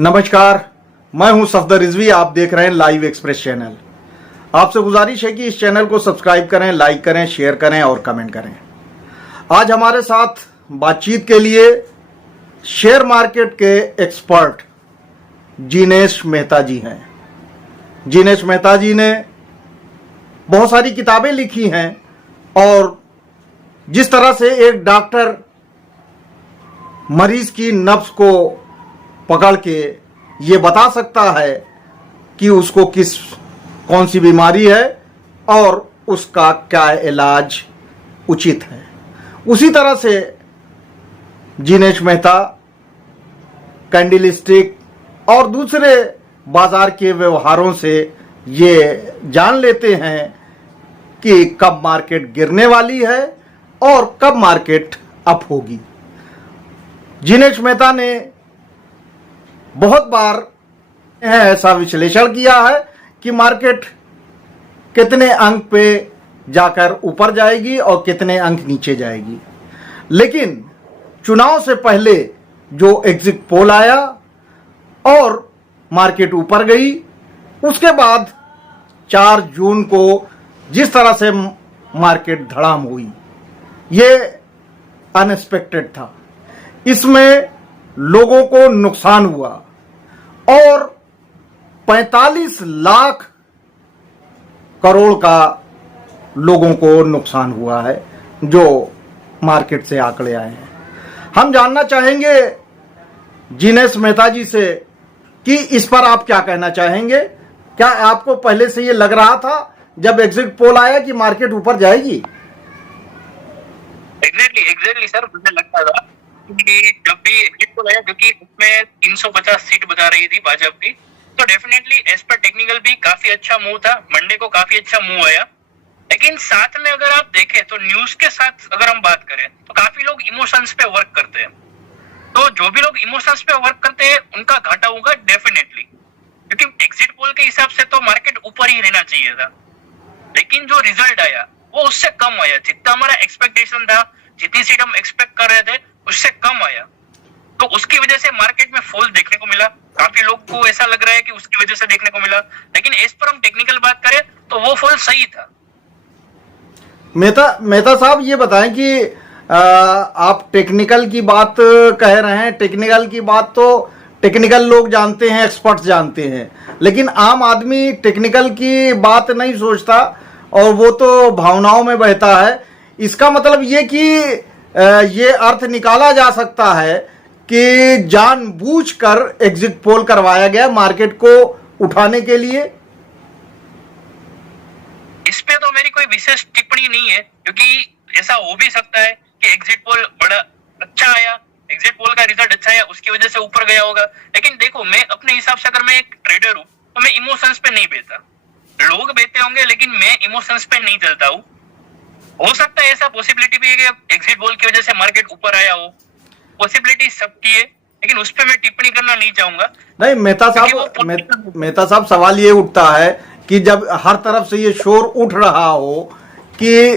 नमस्कार, मैं हूं सफदर रिजवी। आप देख रहे हैं लाइव एक्सप्रेस चैनल। आपसे गुजारिश है कि इस चैनल को सब्सक्राइब करें, लाइक करें, शेयर करें और कमेंट करें। आज हमारे साथ बातचीत के लिए शेयर मार्केट के एक्सपर्ट जिनेश मेहता जी हैं। जिनेश मेहता जी ने बहुत सारी किताबें लिखी हैं और जिस तरह से एक डॉक्टर मरीज की नब्ज को पकड़ के ये बता सकता है कि उसको कौन सी बीमारी है और उसका क्या इलाज उचित है, उसी तरह से जिनेश मेहता कैंडलस्टिक और दूसरे बाजार के व्यवहारों से ये जान लेते हैं कि कब मार्केट गिरने वाली है और कब मार्केट अप होगी। जिनेश मेहता ने बहुत बार ऐसा विश्लेषण किया है कि मार्केट कितने अंक पे जाकर ऊपर जाएगी और कितने अंक नीचे जाएगी। लेकिन चुनाव से पहले जो एग्जिट पोल आया और मार्केट ऊपर गई, उसके बाद 4 जून को जिस तरह से मार्केट धड़ाम हुई, ये अनएक्सपेक्टेड था। इसमें लोगों को नुकसान हुआ और 45 लाख करोड़ का लोगों को नुकसान हुआ है, जो मार्केट से आंकड़े आए हैं। हम जानना चाहेंगे जिनेश मेहता जी से कि इस पर आप क्या कहना चाहेंगे। क्या आपको पहले से ये लग रहा था जब एग्जिट पोल आया कि मार्केट ऊपर जाएगी? एग्जैक्टली सर, मुझे लगता था कि जब भी एग्जिट पोल आया, क्योंकि उसमें 350 सीट बता रही थी भाजपा की, तो डेफिनेटली एज पर टेक्निकल भी काफी अच्छा मूव था। मंडे को काफी अच्छा मूव आया। लेकिन साथ में अगर आप देखें तो न्यूज के साथ अगर हम बात करें तो काफी लोग इमोशंस पे वर्क करते हैं। तो जो भी लोग इमोशंस पे वर्क करते हैं उनका घाटा होगा डेफिनेटली, क्योंकि एग्जिट पोल के हिसाब से तो मार्केट ऊपर ही रहना चाहिए था। लेकिन जो रिजल्ट आया वो उससे कम आया। जितना हमारा एक्सपेक्टेशन था, जितनी सीट हम एक्सपेक्ट कर रहे थे, उससे कम आया। तो उसकी वजह से मार्केट में फॉल देखने को मिला। काफी लोग को ऐसा लग रहा है कि उसकी वजह से देखने को मिला। लेकिन इस पर हम टेक्निकल बात करें तो वो फॉल सही था। मेहता साहब, ये बताएं कि आप टेक्निकल की बात कह रहे हैं। टेक्निकल की बात तो टेक्निकल लोग जानते हैं, एक्सपर्ट्स जानते हैं, लेकिन आम आदमी टेक्निकल की बात नहीं सोचता और वो तो भावनाओं में बहता है। इसका मतलब ये कि ये अर्थ निकाला जा सकता है कि जानबूझकर एग्जिट पोल करवाया गया मार्केट को उठाने के लिए। इस पे तो मेरी कोई विशेष टिप्पणी नहीं है, क्योंकि ऐसा हो भी सकता है कि एग्जिट पोल बड़ा अच्छा आया, एग्जिट पोल का रिजल्ट अच्छा आया, उसकी वजह से ऊपर गया होगा। लेकिन देखो, मैं अपने हिसाब से अगर मैं एक ट्रेडर हूं तो मैं इमोशंस पे नहीं बेचता। लोग बेचते होंगे लेकिन मैं इमोशंस पे नहीं चलता हूं। हो सकता है ऐसा पॉसिबिलिटी भी है कि एग्जिट पोल की वजह से मार्केट ऊपर आया हो। पॉसिबिलिटी सबकी है, लेकिन उस पर मैं टिप्पणी करना नहीं चाहूंगा। नहीं मेहता साहब, सवाल ये उठता है कि जब हर तरफ से ये शोर उठ रहा हो कि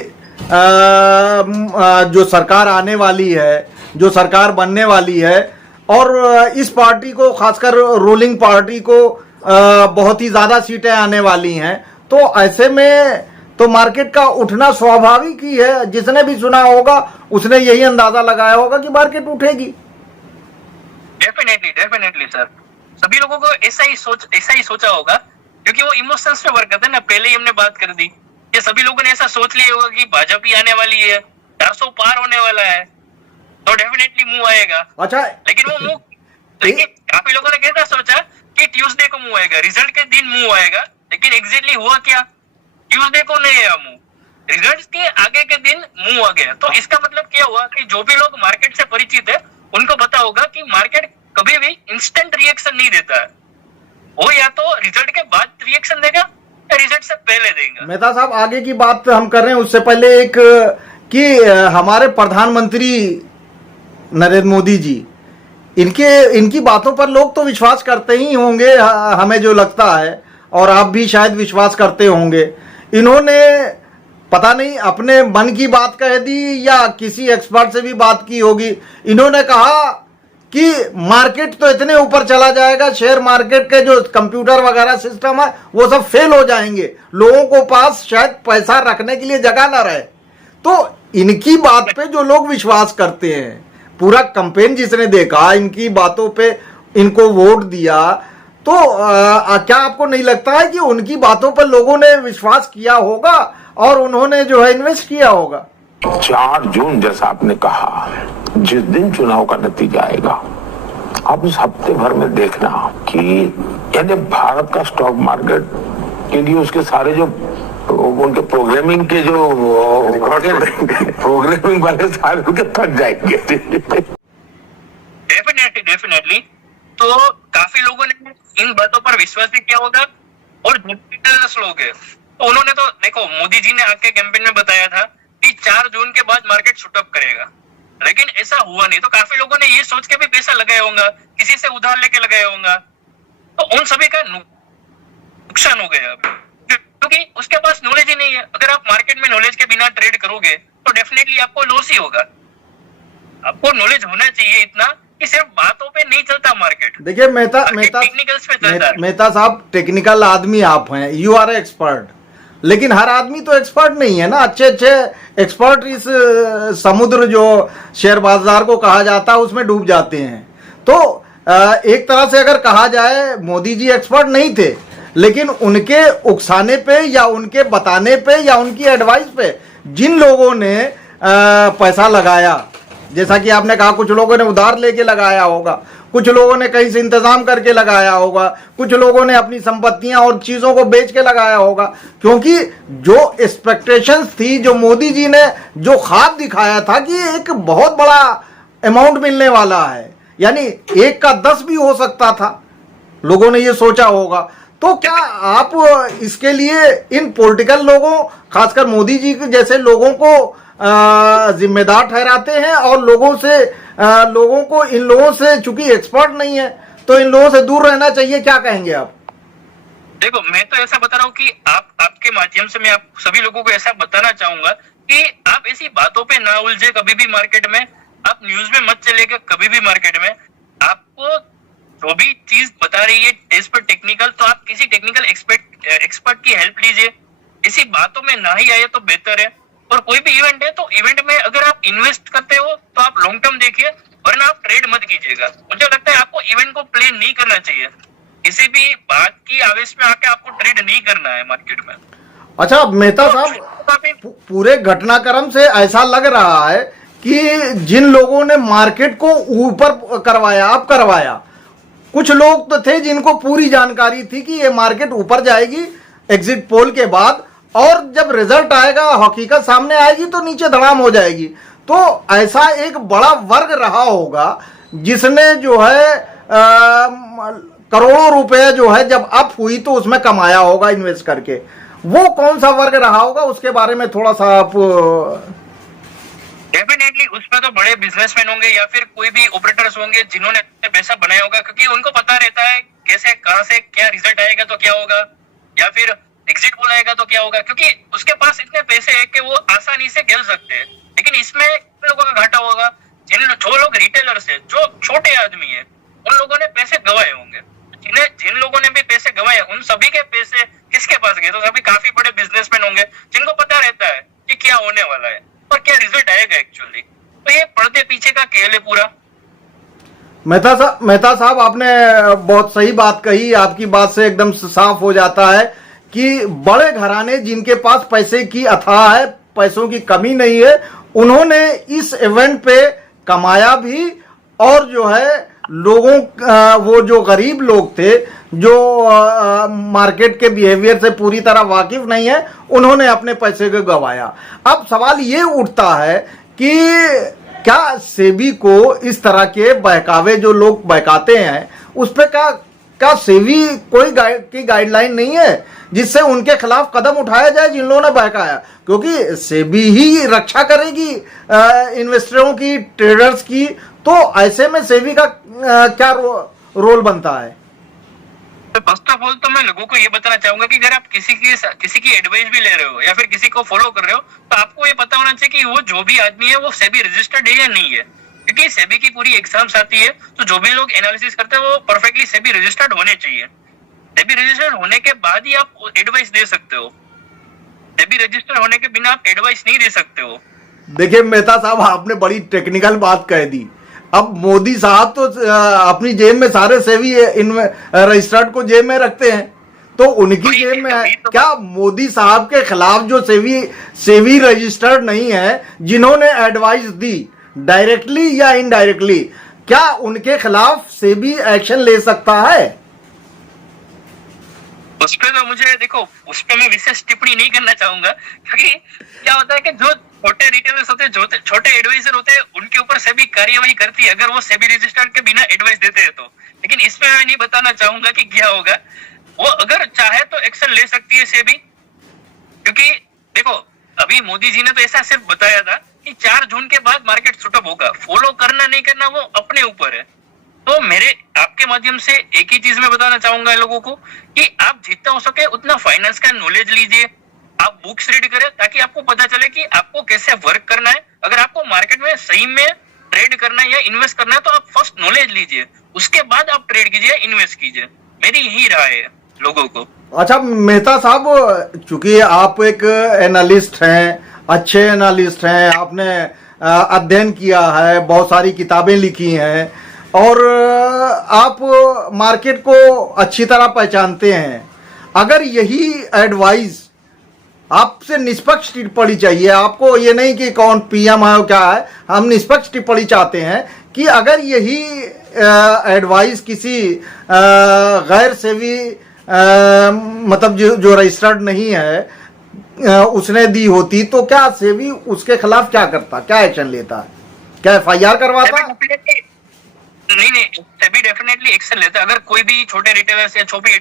जो सरकार आने वाली है, जो सरकार बनने वाली है, और इस पार्टी को, खासकर रूलिंग पार्टी को बहुत ही ज्यादा सीटें आने वाली हैं, तो ऐसे में तो मार्केट का उठना स्वाभाविक ही है। जिसने भी सुना होगा उसने यही अंदाजा लगाया होगा कि मार्केट उठेगी। डेफिनेटली सर, सभी लोगों को ऐसा ही सोचा होगा, क्योंकि वो इमोशंस पे वर्क करते हैं ना। पहले ही हमने बात कर दी कि सभी लोगों ने ऐसा सोच लिया होगा कि भाजपा ही आने वाली है, 400 पार होने वाला है, तो डेफिनेटली मूव आएगा। अच्छा, लेकिन वो मूव, लेकिन काफी लोगों ने कैसा सोचा कि ट्यूसडे को मूव आएगा, रिजल्ट के दिन मूव आएगा। लेकिन एग्जैक्टली हुआ क्या? ट्यूसडे को नहीं आया मूव, रिजल्ट के आगे के दिन मूव आ गया। तो इसका मतलब क्या हुआ कि जो भी लोग मार्केट से परिचित है उनको पता होगा कि मार्केट कभी भी इंस्टेंट रिएक्शन नहीं देता है। वो या तो रिजल्ट के बाद रिएक्शन देगा या रिजल्ट से पहले देगा। मेहता साहब, आगे की बात हम कर रहे हैं, उससे पहले एक कि हमारे प्रधानमंत्री नरेंद्र मोदी जी, इनकी बातों पर लोग तो विश्वास करते ही होंगे, हमें जो लगता है, और आप भी शायद विश्वास करते होंगे। इन्होंने पता नहीं अपने मन की बात कह दी या किसी एक्सपर्ट से भी बात की होगी। इन्होंने कहा कि मार्केट तो इतने ऊपर चला जाएगा, शेयर मार्केट के जो कंप्यूटर वगैरह सिस्टम है वो सब फेल हो जाएंगे, लोगों को पास शायद पैसा रखने के लिए जगह ना रहे। तो इनकी बात पे जो लोग विश्वास करते हैं, पूरा कैंपेन जिसने देखा, इनकी बातों पे इनको वोट दिया, तो क्या आपको नहीं लगता है कि उनकी बातों पर लोगों ने विश्वास किया होगा और उन्होंने जो है इन्वेस्ट किया होगा? 4 जून जैसा आपने कहा, जिस दिन चुनाव का नतीजा आएगा, आप उस हफ्ते भर में देखना कि यानी भारत का स्टॉक मार्केट के लिए उसके सारे जो उनके प्रोग्रामिंग के जो प्रोग्रामिंग वाले सारे उनके थक जाएंगे। डेफिनेटली तो काफी लोगों ने इन बातों पर विश्वास भी किया होगा, और लोग हैं तो उन्होंने तो देखो, मोदी जी ने आके कैंपेन में बताया था कि 4 जून के बाद मार्केट शूटअप करेगा, लेकिन ऐसा हुआ नहीं। तो काफी लोगों ने ये सोच के भी पैसा लगाया होगा, किसी से उधार लेके लगाया होगा, तो उन सभी का नुकसान हो गया क्योंकि उसके पास नॉलेज ही नहीं है। अगर आप मार्केट में नॉलेज के बिना ट्रेड करोगे तो डेफिनेटली आपको लॉस ही होगा। आपको नॉलेज होना चाहिए इतना कि सिर्फ बातों पे नहीं चलता मार्केट। देखिए टेक्निकल्स पे चलता है। मेहता साहब, टेक्निकल आदमी आप हैं, यू आर एक्सपर्ट, लेकिन हर आदमी तो एक्सपर्ट नहीं है ना। अच्छे एक्सपर्ट इस समुद्र जो शेयर बाजार को कहा जाता है उसमें डूब जाते हैं। तो एक तरह से अगर कहा जाए, मोदी जी एक्सपर्ट नहीं थे, लेकिन उनके उकसाने पे या उनके बताने पे या उनकी एडवाइस पे जिन लोगों ने पैसा लगाया, जैसा कि आपने कहा, कुछ लोगों ने उधार लेके लगाया होगा, कुछ लोगों ने कहीं से इंतजाम करके लगाया होगा, कुछ लोगों ने अपनी संपत्तियां और चीजों को बेच के लगाया होगा, क्योंकि जो एक्सपेक्टेशंस थी, जो मोदी जी ने जो ख्वाब दिखाया था कि एक बहुत बड़ा अमाउंट मिलने वाला है, यानी 1 का 10 भी हो सकता था, लोगों ने ये सोचा होगा। तो क्या आप इसके लिए इन पॉलिटिकल लोगों, खासकर मोदी जी के जैसे लोगों को जिम्मेदार ठहराते हैं, और लोगों को इन लोगों से, चूंकि एक्सपर्ट नहीं है तो इन लोगों से दूर रहना चाहिए, क्या कहेंगे आप? देखो, मैं तो ऐसा बता रहा हूँ कि आपके माध्यम से मैं आप सभी लोगों को ऐसा बताना चाहूंगा कि आप ऐसी बातों पे ना उलझे कभी भी मार्केट में, आप न्यूज में मत चलेगा कभी भी मार्केट में। आपको जो भी चीज बता रही है इस पर टेक्निकल, तो आप किसी टेक्निकल एक्सपर्ट की हेल्प लीजिए। इसी बातों में ना ही आए तो बेहतर है। और कोई भी इवेंट है तो इवेंट में अगर आप इन्वेस्ट करते हो तो आप लॉन्ग टर्म देखिए, वरना आप ट्रेड मत कीजिएगा। मुझे लगता है आपको इवेंट को प्ले नहीं करना चाहिए, किसी भी बात की आवेश में आके आपको ट्रेड नहीं करना है मार्केट में। अच्छा मेहता साहब, पूरे घटनाक्रम से ऐसा लग रहा है कि जिन लोगों ने मार्केट को ऊपर करवाया, कुछ लोग तो थे जिनको पूरी जानकारी थी कि ये मार्केट ऊपर जाएगी एग्जिट पोल के बाद, और जब रिजल्ट आएगा, हकीकत सामने आएगी तो नीचे धड़ाम हो जाएगी। तो ऐसा एक बड़ा वर्ग रहा होगा जिसने जो है करोड़ों रुपए जो है जब अप हुई तो उसमें कमाया होगा इन्वेस्ट करके। वो कौन सा वर्ग रहा होगा, उसके बारे में थोड़ा सा आप। डेफिनेटली उसमें तो बड़े बिजनेसमैन होंगे या फिर कोई भी ऑपरेटर्स होंगे जिन्होंने पैसा बनाया होगा, क्योंकि उनको पता रहता है कैसे, कहां से क्या रिजल्ट आएगा तो क्या होगा, या फिर एग्जिट पोल आएगा तो क्या होगा, क्योंकि उसके पास इतने पैसे है कि वो आसानी से खेल सकते हैं। लेकिन इसमें लोगों का घाटा होगा जो लोग रिटेलर्स है, जो छोटे आदमी है, उन लोगों ने पैसे गंवाए होंगे। जिन लोगों ने भी पैसे गंवाए, उन सभी के पैसे किसके पास गए? तो सभी काफी बड़े बिजनेसमैन होंगे जिनको पता रहता है कि क्या होने वाला है और क्या रिजल्ट आएगा एक्चुअली। तो ये पर्दे पीछे का खेल है पूरा। मेहता साहब, आपने बहुत सही बात कही। आपकी बात से एकदम साफ हो जाता है कि बड़े घराने जिनके पास पैसे की अथाह है, पैसों की कमी नहीं है, उन्होंने इस इवेंट पे कमाया भी, और जो है लोगों, वो जो गरीब लोग थे जो मार्केट के बिहेवियर से पूरी तरह वाकिफ नहीं है, उन्होंने अपने पैसे को गंवाया। अब सवाल ये उठता है कि क्या सेबी को इस तरह के बहकावे जो लोग बहकाते हैं उस पर क्या सेबी कोई गाइडलाइन नहीं है जिससे उनके खिलाफ कदम उठाया जाए जिन लोगों ने बहकाया? क्योंकि सेबी ही रक्षा करेगी इन्वेस्टरों की, ट्रेडर्स की। तो ऐसे में सेबी का क्या रोल बनता है? फर्स्ट ऑफ ऑल तो मैं लोगों को ये बताना चाहूंगा कि अगर आप किसी की एडवाइस भी ले रहे हो या फिर किसी को फॉलो कर रहे हो, तो आपको ये पता होना चाहिए कि वो जो भी आदमी है वो सेबी रजिस्टर्ड है या नहीं है। क्योंकि सेबी की पूरी एग्जाम्स आती है, तो जो भी लोग एनालिसिस करते हैं वो परफेक्टली सेबी रजिस्टर्ड होने चाहिए। सेबी रजिस्टर्ड होने के बाद ही आप एडवाइस दे सकते हो, सेबी रजिस्टर्ड होने के बिना आप एडवाइस नहीं दे सकते हो। देखिए मेहता साहब, आपने बड़ी टेक्निकल बात कह दी। अब मोदी साहब तो अपनी जेब में सारे सेबी रजिस्टर्ड को जेब में रखते हैं, तो उनकी जेब में है क्या? मोदी साहब के खिलाफ जो सेबी रजिस्टर्ड नहीं है, जिन्होंने एडवाइस दी डायरेक्टली या इनडायरेक्टली, क्या उनके खिलाफ सेबी एक्शन ले सकता है? उस पे तो मुझे देखो, उस पे मैं विशेष टिप्पणी नहीं करना चाहूंगा, क्योंकि क्या होता है कि जो छोटे रिटेलर्स होते हैं, जो छोटे एडवाइजर होते हैं, उनके ऊपर सेबी कार्यवाही करती है अगर वो सेबी रजिस्टर्ड के बिना एडवाइस देते हैं तो। लेकिन इसमें मैं नहीं बताना चाहूंगा कि क्या होगा। वो अगर चाहे तो एक्शन ले सकती है सेबी, क्योंकि देखो अभी मोदी जी ने तो ऐसा सिर्फ बताया था कि 4 जून के बाद मार्केट शूटअप होगा, फॉलो करना नहीं करना वो अपने ऊपर है। तो मेरे आपके माध्यम से एक ही चीज मैं बताना चाहूंगा लोगों को कि आप जितना हो सके उतना फाइनेंस का नॉलेज लीजिए, आप बुक्स रीड करें, ताकि आपको पता चले कि आपको कैसे वर्क करना है। अगर आपको मार्केट में सही में ट्रेड करना है या इन्वेस्ट करना है तो आप फर्स्ट नॉलेज लीजिए, उसके बाद आप ट्रेड कीजिए, इन्वेस्ट कीजिए। मेरी यही राय है लोगों को। अच्छा मेहता साहब, चूंकि आप एक एनालिस्ट हैं, अच्छे एनालिस्ट हैं, आपने अध्ययन किया है, बहुत सारी किताबें लिखी हैं और आप मार्केट को अच्छी तरह पहचानते हैं। अगर यही एडवाइस आपसे निष्पक्ष टिप्पणी चाहिए, आपको ये नहीं कि कौन पीएम है क्या है, हम निष्पक्ष टिप्पणी चाहते हैं कि अगर यही एडवाइस किसी गैर सेवी मतलब जो रजिस्टर्ड नहीं है उसने दी होती, तो क्या सेबी उसके खिलाफ क्या करता, क्या एक्शन लेता, क्या एफआईआर करवाता? नहीं, सेबी डेफिनेटली एक्शन लेता है। अगर कोई भी छोटे रिटेलर्स या छोटे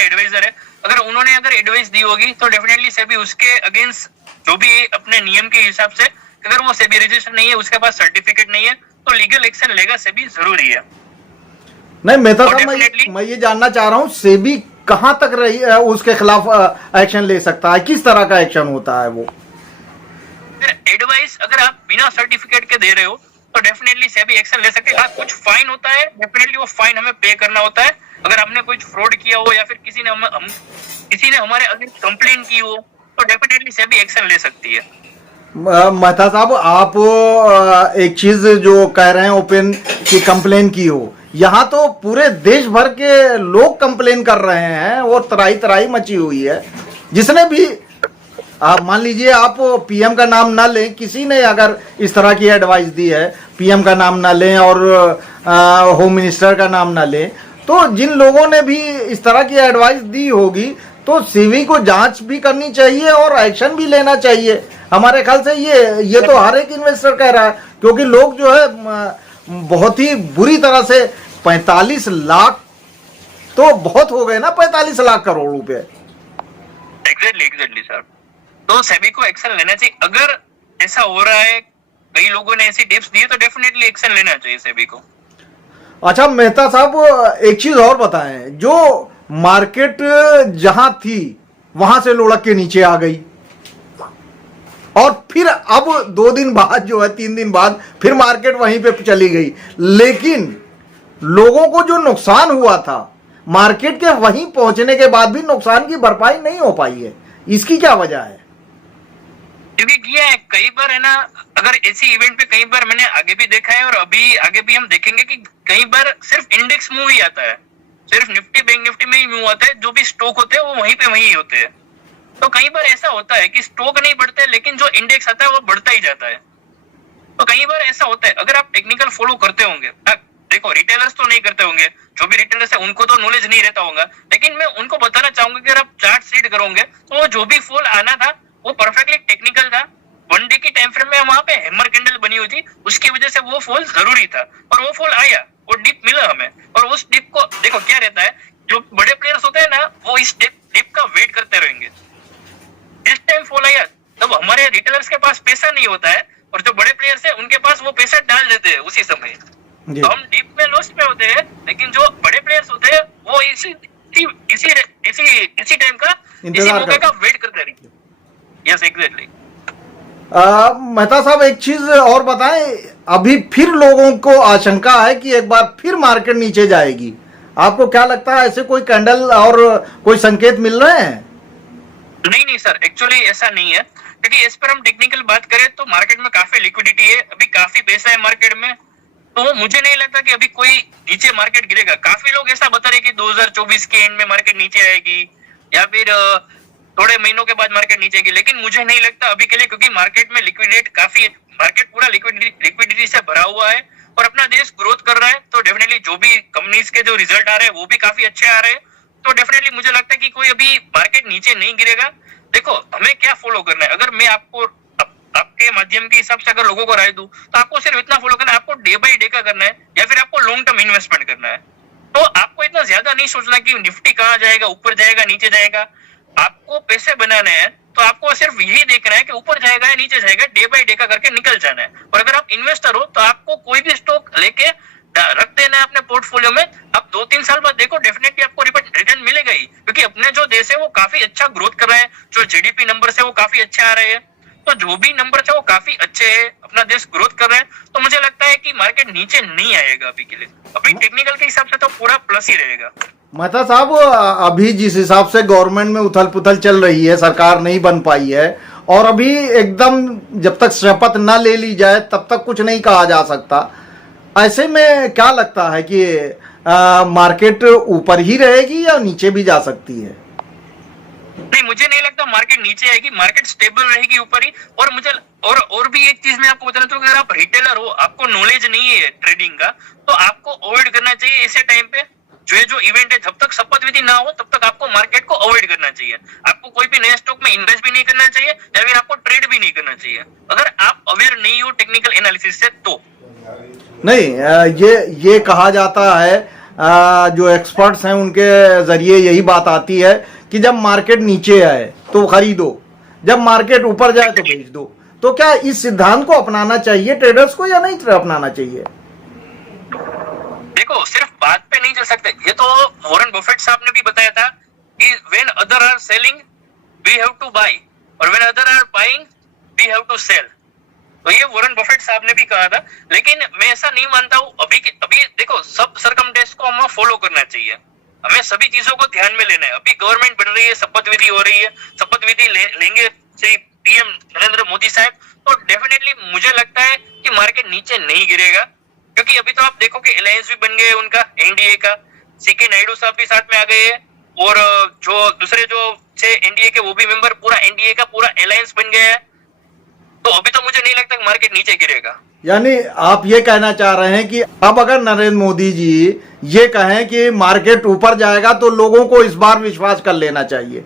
एडवाइजर है, अगर एडवाइस दी होगी तो डेफिनेटली सेबी उसके अगेंस्ट जो भी अपने नियम के हिसाब से, अगर वो सेबी रजिस्टर नहीं है, उसके पास सर्टिफिकेट नहीं है, तो लीगल एक्शन लेगा सेबी, जरूरी है। नहीं मेहता साहब, मैं ये जानना चाह रहा हूँ सेबी कहां तक रही उसके खिलाफ एक्शन ले सकता है, किस तरह का एक्शन होता है वो? एडवाइस अगर आप बिना सर्टिफिकेट के दे रहे हो तो डेफिनेटली सेबी एक्शन ले सकते हैं। कुछ फाइन होता है, डेफिनेटली वो फाइन हमें पे करना होता है। अगर हमने कुछ फ्रॉड किया हो या फिर किसी ने हमारे अगेंस्ट कंप्लेन की हो तो डेफिनेटली सेबी एक्शन ले सकती है। मेहता साहब, आप एक चीज जो कह रहे हैं ओपन की कंप्लेन की हो, यहाँ तो पूरे देश भर के लोग कंप्लेन कर रहे हैं और तराई मची हुई है। जिसने भी आप मान लीजिए, आप पीएम का नाम ना लें, किसी ने अगर इस तरह की एडवाइस दी है, पीएम का नाम ना लें और होम मिनिस्टर का नाम ना लें, तो जिन लोगों ने भी इस तरह की एडवाइस दी होगी तो सेबी को जांच भी करनी चाहिए और एक्शन भी लेना चाहिए। हमारे ख्याल से ये तो हर एक इन्वेस्टर कह रहा है, क्योंकि लोग जो है बहुत ही बुरी तरह से 45 लाख तो बहुत हो गए ना, 45 लाख करोड़ रुपए। एग्जैक्टली सर, तो सेबी को एक्शन लेना चाहिए। अगर ऐसा हो रहा है, कई लोगों ने ऐसी टिप्स दी है, तो डेफिनेटली एक्शन लेना चाहिए सेबी को। अच्छा मेहता साहब, एक चीज और बताएं, जो मार्केट जहां थी वहां से लुढ़क के नीचे आ गई और फिर अब 2 दिन बाद जो है 3 दिन बाद फिर मार्केट वहीं पे चली गई, लेकिन लोगों को जो नुकसान हुआ था मार्केट के वहीं पहुंचने के बाद भी नुकसान की भरपाई नहीं हो पाई है। इसकी क्या वजह है? क्योंकि किया है कई बार है ना, अगर ऐसी इवेंट पे कई बार मैंने आगे भी देखा है और अभी आगे भी हम देखेंगे कि कई बार सिर्फ इंडेक्स मूव ही आता है, सिर्फ निफ्टी बैंक निफ्टी में ही मूव आता है, जो भी स्टॉक होते हैं वो वहीं पे वहीं होते हैं। तो कई बार ऐसा होता है कि स्टॉक नहीं बढ़ते लेकिन जो इंडेक्स आता है वो बढ़ता ही जाता है। तो कई बार ऐसा होता है, अगर आप टेक्निकल फॉलो करते होंगे, देखो रिटेलर्स तो नहीं करते होंगे, जो भी रिटेलर्स है उनको तो नॉलेज नहीं रहता होगा, लेकिन मैं उनको बताना चाहूंगा कि अगर आप चार्ट रीड करोगे तो जो भी फॉल आना था वो परफेक्टली टेक्निकल था। 1 डे की टाइम फ्रेम में वहां पे हैमर कैंडल बनी हुई थी, उसकी वजह से वो फॉल जरूरी था और वो फॉल आया, वो डिप मिला हमें। और उस डिप को देखो क्या रहता है, जो बड़े प्लेयर्स होते हैं ना वो इस डिप का वेट करते रहेंगे। जिस टाइम फॉल आया तब हमारे रिटेलर्स के पास पैसा नहीं होता है और जो बड़े प्लेयर्स है उनके पास वो पैसा डाल देते हैं उसी समय, तो हम डीप में लॉस में होते हैं। लेकिन जो बड़े प्लेयर्स होते हैं वो इसी टाइम का, इसी मौके का वेट करते रहेंगे। Yes exactly. मेहता साहब, एक चीज और बताएं, अभी फिर लोगों को आशंका है कि एक बार फिर मार्केट नीचे जाएगी। आपको क्या लगता है, ऐसे कोई कैंडल और कोई संकेत मिल रहे हैं? नहीं सर, एक्चुअली ऐसा नहीं है, क्योंकि इस पर हम टेक्निकल बात करें तो मार्केट में काफी लिक्विडिटी है, अभी काफी पैसा है मार्केट में, तो मुझे नहीं लगता कि अभी कोई नीचे मार्केट गिरेगा। काफी लोग ऐसा बता रहे कि 2024 के एंड में मार्केट नीचे आएगी या फिर थोड़े महीनों के बाद मार्केट नीचे आएगी, लेकिन मुझे नहीं लगता अभी के लिए, क्योंकि मार्केट में मार्केट पूरा लिक्विडिटी से भरा हुआ है और अपना देश ग्रोथ कर रहा है। तो डेफिनेटली जो भी कंपनीज के जो रिजल्ट आ रहे हैं वो भी काफी अच्छे आ रहे हैं, तो डेफिनेटली मुझे लगता है कि कोई अभी मार्केट नीचे नहीं गिरेगा। देखो हमें क्या फॉलो करना है, अगर मैं आपको आपके माध्यम के हिसाब से अगर लोगों को राय दूं तो आपको सिर्फ इतना फॉलो करना है, आपको डे बाय डे का करना है या फिर आपको लॉन्ग टर्म इन्वेस्टमेंट करना है। तो आपको इतना ज्यादा नहीं सोचना कि निफ्टी कहां जाएगा, ऊपर जाएगा, नीचे जाएगा। आपको पैसे बनाने हैं तो आपको सिर्फ यही देखना है कि ऊपर जाएगा या नीचे जाएगा, डे बाय डे का करके निकल जाना है। और अगर आप इन्वेस्टर हो तो आपको कोई भी स्टॉक लेके रख देना है अपने पोर्टफोलियो में। अब 2-3 साल बाद देखो डेफिनेटली आपको रिटर्न मिलेगा ही, क्योंकि अपने जो देश है वो काफी अच्छा ग्रोथ कर रहा है, जो जीडीपी नंबर है वो काफी अच्छे आ रहे हैं, तो जो भी नंबर है वो काफी अच्छे है, अपना देश ग्रोथ कर रहा है। तो मुझे लगता है कि मार्केट नीचे नहीं आएगा अभी के लिए, अभी टेक्निकल के हिसाब से तो पूरा प्लस ही रहेगा। मेहता साहब, अभी जिस हिसाब से गवर्नमेंट में उथल पुथल चल रही है, सरकार नहीं बन पाई है और अभी एकदम जब तक शपथ ना ले ली जाए तब तक कुछ नहीं कहा जा सकता। ऐसे में क्या लगता है कि मार्केट ऊपर ही रहेगी या नीचे भी जा सकती है? नहीं, मुझे नहीं लगता मार्केट नीचे आएगी, मार्केट स्टेबल रहेगी ऊपर ही। और मुझे और भी एक चीज मैं आपको बताना चाहूंगा, अगर आप रिटेलर हो, आपको नॉलेज नहीं है ट्रेडिंग का, तो आपको अवॉइड करना चाहिए इसे टाइम पे। जो इवेंट है, जब तक शपथ विधि ना हो तब तक आपको मार्केट को अवॉइड करना चाहिए। आपको कोई भी नए स्टॉक में इन्वेस्ट भी नहीं करना चाहिए या फिर आपको ट्रेड भी नहीं करना चाहिए, अगर आप अवेयर नहीं हो टेक्निकल एनालिसिस से। तो नहीं, ये कहा जाता है, जो एक्सपर्ट्स हैं उनके जरिए यही बात आती है कि जब मार्केट नीचे आए तो खरीदो, जब मार्केट ऊपर जाए तो बेच दो। तो क्या इस सिद्धांत को अपनाना चाहिए ट्रेडर्स को या नहीं अपनाना चाहिए? देखो, सिर्फ बात पे नहीं चल सकते, ये तो वॉरेन बफेट साहब ने भी बताया था कि when other are selling we have to buy और when other are buying we have to sell. तो ये वॉरेन बफेट साहब ने भी कहा था, लेकिन मैं ऐसा नहीं मानता हूँ। अभी देखो, सब सरकमस्टेंस को हमें फॉलो करना चाहिए, हमें सभी चीजों को ध्यान में लेना है। अभी गवर्नमेंट बन रही है, शपथ विधि हो रही है, शपथ विधि लेंगे श्री पीएम नरेंद्र मोदी साहब, तो डेफिनेटली मुझे लगता है कि मार्केट नीचे नहीं गिरेगा। क्योंकि अभी तो आप देखो कि अलायंस भी बन गए उनका, एनडीए का, सीके नायडू साहब भी साथ में आ गए हैं और जो दूसरे जो 6 एनडीए के वो भी मेंबर, पूरा एनडीए का पूरा अलायंस बन गया है। तो अभी तो मुझे नहीं लगता कि मार्केट नीचे गिरेगा। यानी आप ये कहना चाह रहे हैं कि अब अगर नरेंद्र मोदी जी ये कहें कि मार्केट ऊपर जाएगा तो लोगों को इस बार विश्वास कर लेना चाहिए?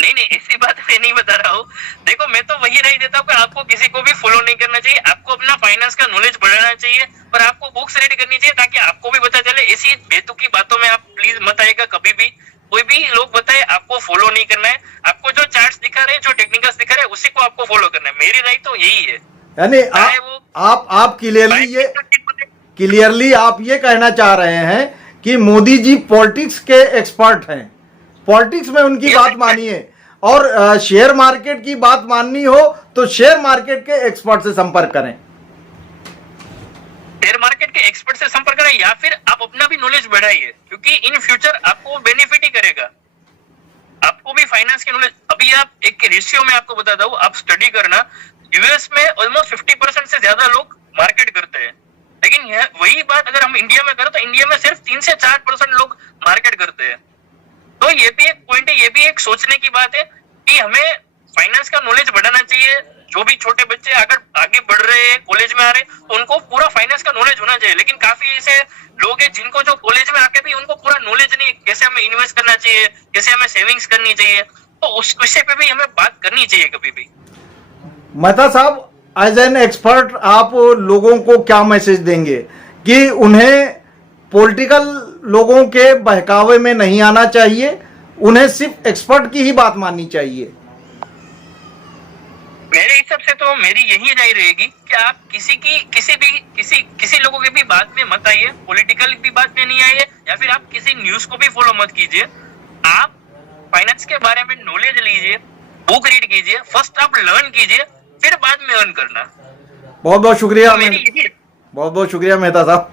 नहीं, ऐसी बात मैं नहीं बता रहा हूँ। देखो, मैं तो वही राय देता हूँ कि आपको किसी को भी फॉलो नहीं करना चाहिए, आपको अपना फाइनेंस का नॉलेज बढ़ाना चाहिए और आपको बुक्स रीड करनी चाहिए ताकि आपको भी पता चले। ऐसी बेतुकी बातों में आप प्लीज मत आइएगा कभी भी। कोई भी लोग बताए, आपको फॉलो नहीं करना है, आपको जो चार्ट्स दिखा रहे हैं, जो टेक्निकल्स दिखा रहे हैं, उसी को आपको फॉलो करना है। मेरी राय तो यही है। यानी आप क्लियरली आप ये कहना चाह रहे हैं कि मोदी जी पॉलिटिक्स के एक्सपर्ट हैं, पॉलिटिक्स में उनकी बात मानिए और शेयर मार्केट की बात माननी हो तो शेयर मार्केट के एक्सपर्ट से संपर्क करें, शेयर मार्केट के एक्सपर्ट से संपर्क करें या फिर आप अपना भी नॉलेज बढ़ाइए, क्योंकि इन फ्यूचर आपको बेनिफिट ही करेगा, आपको भी फाइनेंस की नॉलेज। अभी आप एक रेशियो में आपको बताता हूँ, आप स्टडी करना, यूएस में ऑलमोस्ट 50% से ज्यादा लोग मार्केट करते हैं, लेकिन वही बात अगर हम इंडिया में करें तो इंडिया में सिर्फ 3 से 4% लोग मार्केट करते हैं। तो ये भी एक पॉइंट है, ये भी एक सोचने की बात है कि हमें फाइनेंस का नॉलेज बढ़ाना चाहिए। जो भी छोटे बच्चे अगर आगे बढ़ रहे हैं, कॉलेज में आ रहे हैं, तो उनको पूरा फाइनेंस का नॉलेज होना चाहिए। लेकिन काफी ऐसे लोग हैं जिनको जो कॉलेज में आके भी उनको पूरा नॉलेज नहीं, कैसे हमें इन्वेस्ट करना चाहिए, कैसे हमें सेविंग्स करनी चाहिए, तो उस विषय पे भी हमें बात करनी चाहिए कभी भी। मेहता साहब, एज एन एक्सपर्ट आप लोगों को क्या मैसेज देंगे कि उन्हें पॉलिटिकल लोगों के बहकावे में नहीं आना चाहिए, उन्हें सिर्फ एक्सपर्ट की ही बात माननी चाहिए? मेरे हिसाब से तो मेरी यही राय रहेगी कि आप किसी लोगों की भी बात में मत आइए, पॉलिटिकल की बात में नहीं आइए, या फिर आप किसी न्यूज को भी फॉलो मत कीजिए। आप फाइनेंस के बारे में नॉलेज लीजिए, बुक रीड कीजिए, फर्स्ट आप लर्न कीजिए, फिर बाद में अर्न करना। बहुत बहुत शुक्रिया तो मेरी यही बहुत बहुत शुक्रिया मेहता साहब।